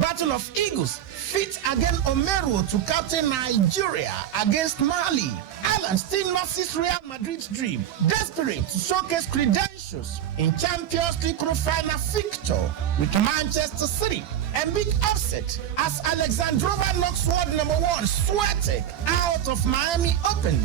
Battle of Eagles fit again Omeru to captain Nigeria against Mali. Ireland still not sees Real Madrid's dream, desperate to showcase credentials in Champions League final fixture with Manchester City. And big upset as Alexandrova knocks world number 1 Swiatek out of Miami Open.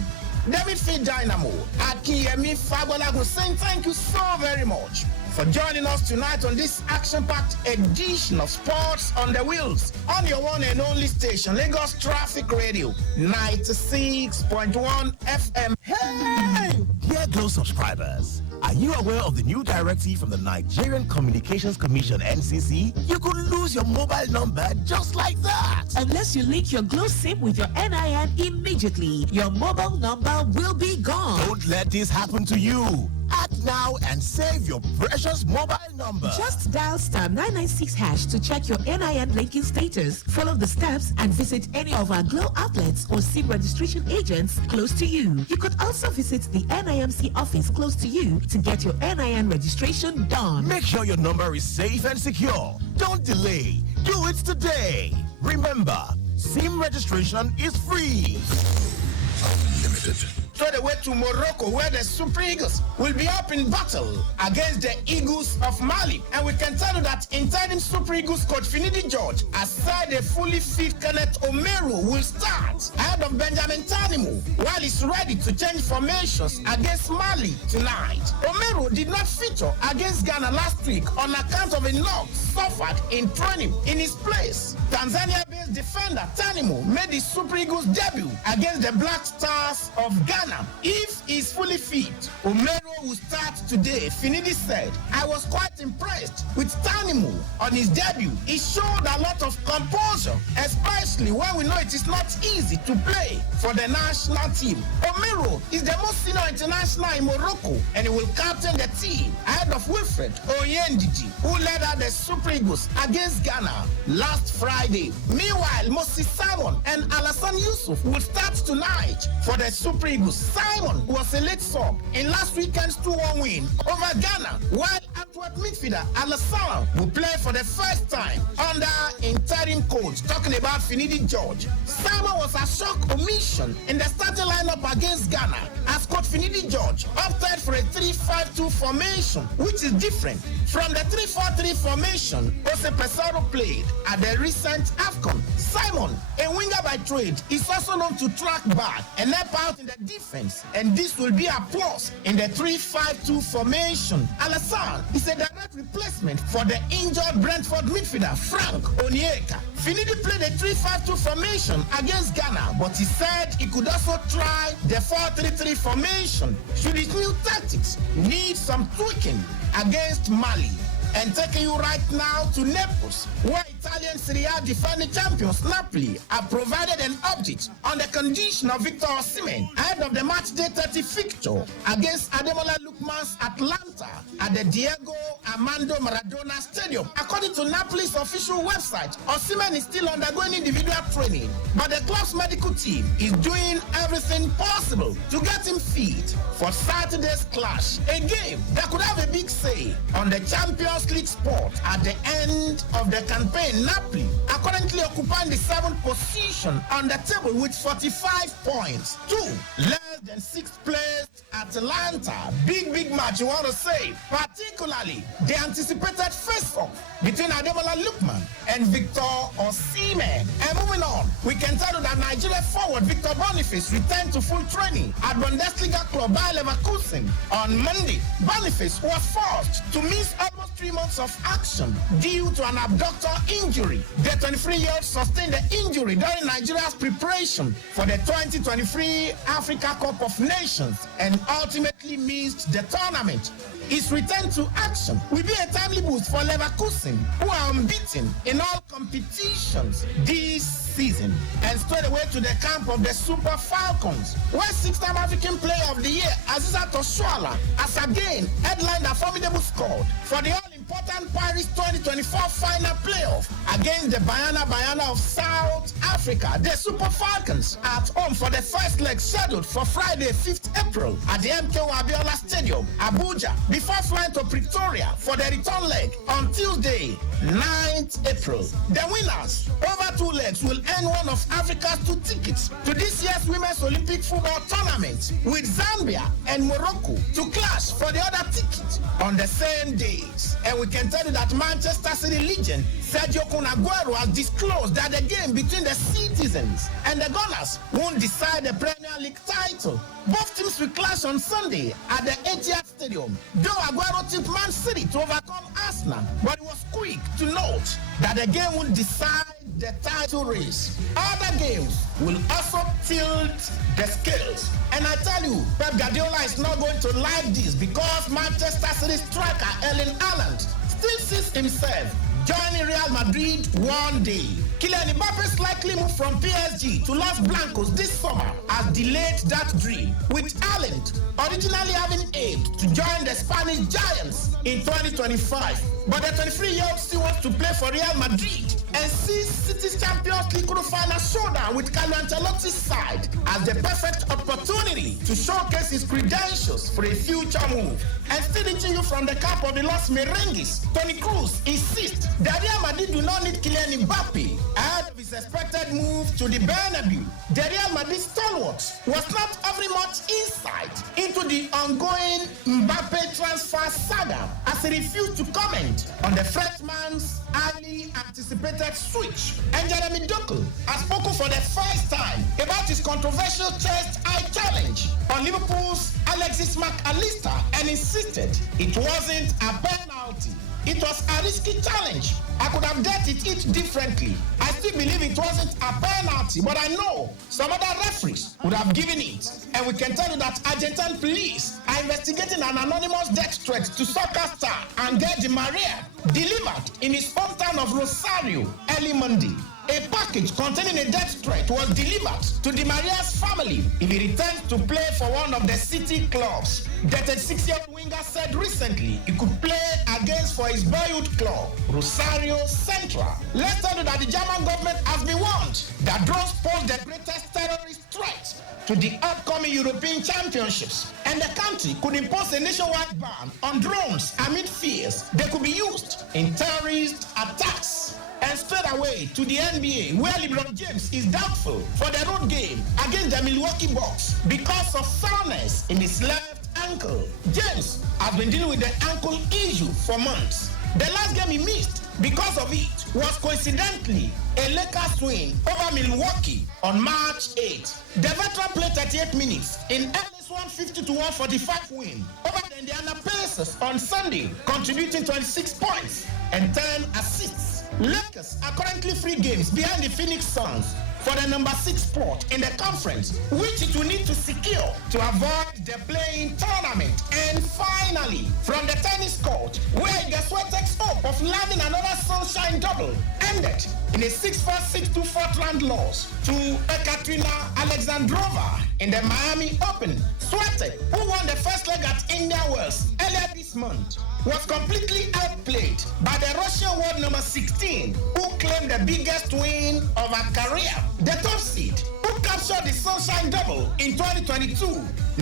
David Fit Dynamo, Akinyemi Fagbolagun saying thank you so very much for joining us tonight on this action-packed edition of Sports on the Wheels on your one and only station, Lagos Traffic Radio, 96.1 FM. Hey! Dear Glow subscribers, are you aware of the new directive from the Nigerian Communications Commission, NCC? You could lose your mobile number just like that. Unless you link your Glow SIM with your NIN immediately, your mobile number will be gone. Don't let this happen to you. Act now and save your precious mobile number. Just dial *996# to check your NIN linking status. Follow the steps and visit any of our Glow outlets or SIM registration agents close to you. You could also visit the NIMC office close to you to get your NIN registration done. Make sure your number is safe and secure. Don't delay. Do it today. Remember, SIM registration is free. Unlimited. Straight away to Morocco, where the Super Eagles will be up in battle against the Eagles of Mali. And we can tell you that interim Super Eagles coach Finidi George has said a fully fit Kenneth Omeru will start ahead of Benjamin Tanimu while he's ready to change formations against Mali tonight. Omeru did not feature against Ghana last week on account of a knock suffered in training. In his place, Tanzania-based defender Tanimu made his Super Eagles debut against the Black Stars of Ghana. If he's fully fit, Omeru will start today. Finidi said, I was quite impressed with Tanimu on his debut. He showed a lot of composure, especially when we know it is not easy to play for the national team. Omeru is the most senior international in Morocco and he will captain the team ahead of Wilfred Oyendiji, who led out the Super Eagles against Ghana last Friday. Meanwhile, Moses Simon and Alassane Yusuf will start tonight for the Super Eagles. Simon was a late sub in last weekend's 2-1 win over Ghana, while Antwerp midfielder Alassane will play for the first time under interim coach, talking about Finidi George. Simon was a shock omission in the starting lineup against Ghana as coach Finidi George opted for a 3-5-2 formation, which is different from the 3-4-3 formation Jose Pesaro played at the recent AFCON. Simon, a winger by trade, is also known to track back and help out in the defense, and this will be a plus in the 3-5-2 formation. Alassane is a direct replacement for the injured Brentford midfielder Frank Onyeka. Finidi played a 3-5-2 formation against Ghana, but he said he could also try the 4-3-3 formation should his new tactics need some tweaking against Mali. And taking you right now to Naples, where Italian Serie A defending champions Napoli have provided an update on the condition of Victor Osimhen ahead of the match day 30 fixture against Ademola Lookman's Atlanta at the Diego Armando Maradona Stadium. According to Napoli's official website, Osimhen is still undergoing individual training, but the club's medical team is doing everything possible to get him fit for Saturday's clash, a game that could have a big say on the Champions League spot at the end of the campaign. Napoli are currently occupying the 7th position on the table with 45 points, 2 less than 6th place Atlanta. Big match, you want to say, particularly the anticipated face-off between Ademola Lookman and Victor Osimhen. And moving on, we can tell you that Nigeria forward Victor Boniface returned to full training at Bundesliga club Bayer Leverkusen on Monday. Boniface was forced to miss almost 3 months of action due to an abductor injury. The 23-year-old sustained the injury during Nigeria's preparation for the 2023 Africa Cup of Nations and ultimately missed the tournament. His return to action will be a timely boost for Leverkusen, who are unbeaten in all competitions this season. And straight away to the camp of the Super Falcons, where 6-time African Player of the Year Azizat Oshoala has again headlined a formidable squad for the All important Paris 2024 final playoff against the Bayana of South Africa. The Super Falcons at home for the first leg scheduled for Friday, 5th April at the MKO Abiola Stadium, Abuja, before flying to Pretoria for the return leg on Tuesday, 9th April. The winners over 2 legs will earn one of Africa's 2 tickets to this year's Women's Olympic Football Tournament, with Zambia and Morocco to clash for the other ticket on the same days. And we can tell you that Manchester City legend Sergio Kun Aguero has disclosed that the game between the Citizens and the Gunners won't decide the Premier League title. Both teams will clash on Sunday at the Etihad Stadium. Though Aguero tipped Man City to overcome Arsenal, but he was quick to note that the game would decide the title race. Other games will also tilt the scales. And I tell you, Pep Guardiola is not going to like this, because Manchester City striker Erling Haaland still sees himself joining Real Madrid one day. Kylian Mbappe's likely move from PSG to Los Blancos this summer has delayed that dream, with Haaland originally having aimed to join the Spanish Giants in 2025. But the 23-year-old still wants to play for Real Madrid and sees City's Champions League quarter-final showdown with Carlo Ancelotti's side as the perfect opportunity to showcase his credentials for a future move. And still reaching you from the camp of the Los Merengues, Toni Kroos insists that Real Madrid do not need Kylian Mbappe ahead of his expected move to the Bernabeu. The Real Madrid stalwart was not offering much insight into the ongoing Mbappe transfer saga, as he refused to comment on the Frenchman's highly anticipated switch. And Jeremy Doku has spoken for the first time about his controversial chest-high challenge on Liverpool's Alexis McAllister, and insisted it wasn't a penalty. It was a risky challenge. I could have dealt it differently. I still believe it wasn't a penalty, but I know some other referees would have given it. And we can tell you that Argentine police are investigating an anonymous death threat to soccer star Angel Di Maria, delivered in his hometown of Rosario early Monday. A package containing a death threat was delivered to Di Maria's family if he returns to play for one of the city clubs. The 36-year-old winger said recently he could play against for his boyhood club, Rosario Central. Let's tell you that the German government has been warned that drones pose the greatest terrorist threat to the upcoming European Championships, and the country could impose a nationwide ban on drones amid fears they could be used in terrorist attacks. And straight away to the NBA, where LeBron James is doubtful for the road game against the Milwaukee Bucks because of soreness in his left ankle. James has been dealing with the ankle issue for months. The last game he missed because of it was coincidentally a Lakers win over Milwaukee on March 8th. The veteran played 38 minutes in LA's 150-145 win over the Indiana Pacers on Sunday, contributing 26 points and 10 assists. Lakers are currently 3 games behind the Phoenix Suns for the number 6 spot in the conference, which it will need to secure to avoid the play-in tournament. And finally, from the tennis court, where the Sweatex hope of landing another sunshine double ended in a 6-4, 6-2 round loss to Ekaterina Alexandrova in the Miami Open. Swiatek, who won the first leg at Indian Wells earlier this month, was completely outplayed by the Russian world number 16, who claimed the biggest win of her career. The top seed, who captured the sunshine double in 2022,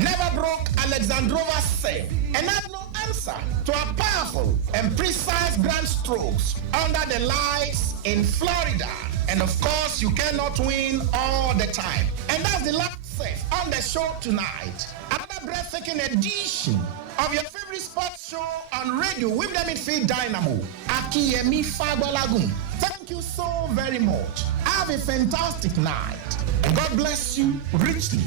never broke Alexandrova's serve and had no answer to her powerful and precise grand strokes under the lights in Florida. And of course, you cannot win all the time. And that's the last set on the show tonight. Another breathtaking edition of your favorite sports show on radio with the midfield dynamo, Akinyemi Fagbolagun. Thank you so very much. Have a fantastic night. And God bless you richly.